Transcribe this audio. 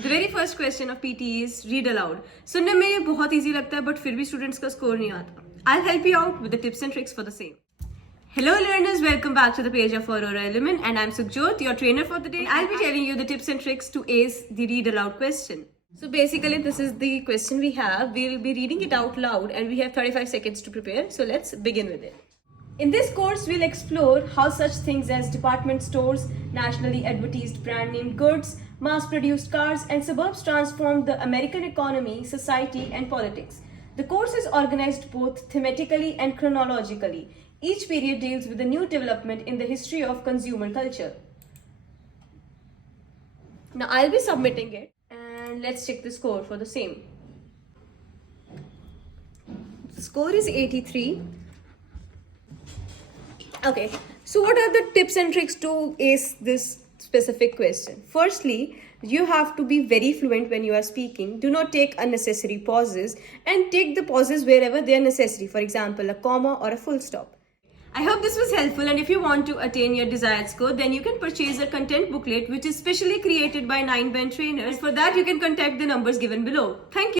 The very first question of PTE is read aloud. सुनने में ये बहुत easy लगता है, but फिर भी students का score नहीं आता. I'll help you out with the tips and tricks for the same. Hello learners, welcome back to the page of Aurora Illumin, and I'm Sukhjot, your trainer for the day. I'll be telling you the tips and tricks to ace the read aloud question. So basically, this is the question we have. We'll be reading it out loud, and we have 35 seconds to prepare. So let's begin with it. In this course, we'll explore how such things as department stores, nationally advertised brand name goods, mass-produced cars, and suburbs transformed the American economy, society, and politics. The course is organized both thematically and chronologically. Each period deals with a new development in the history of consumer culture. Now, I'll be submitting it, and let's check the score for the same. The score is 83. Okay, so what are the tips and tricks to ace this specific question? Firstly, you have to be very fluent when you are speaking. Do not take unnecessary pauses and take the pauses wherever they are necessary. For example, a comma or a full stop. I hope this was helpful, and if you want to attain your desired score, then you can purchase a content booklet which is specially created by 9 band trainers. For that, you can contact the numbers given below. Thank you.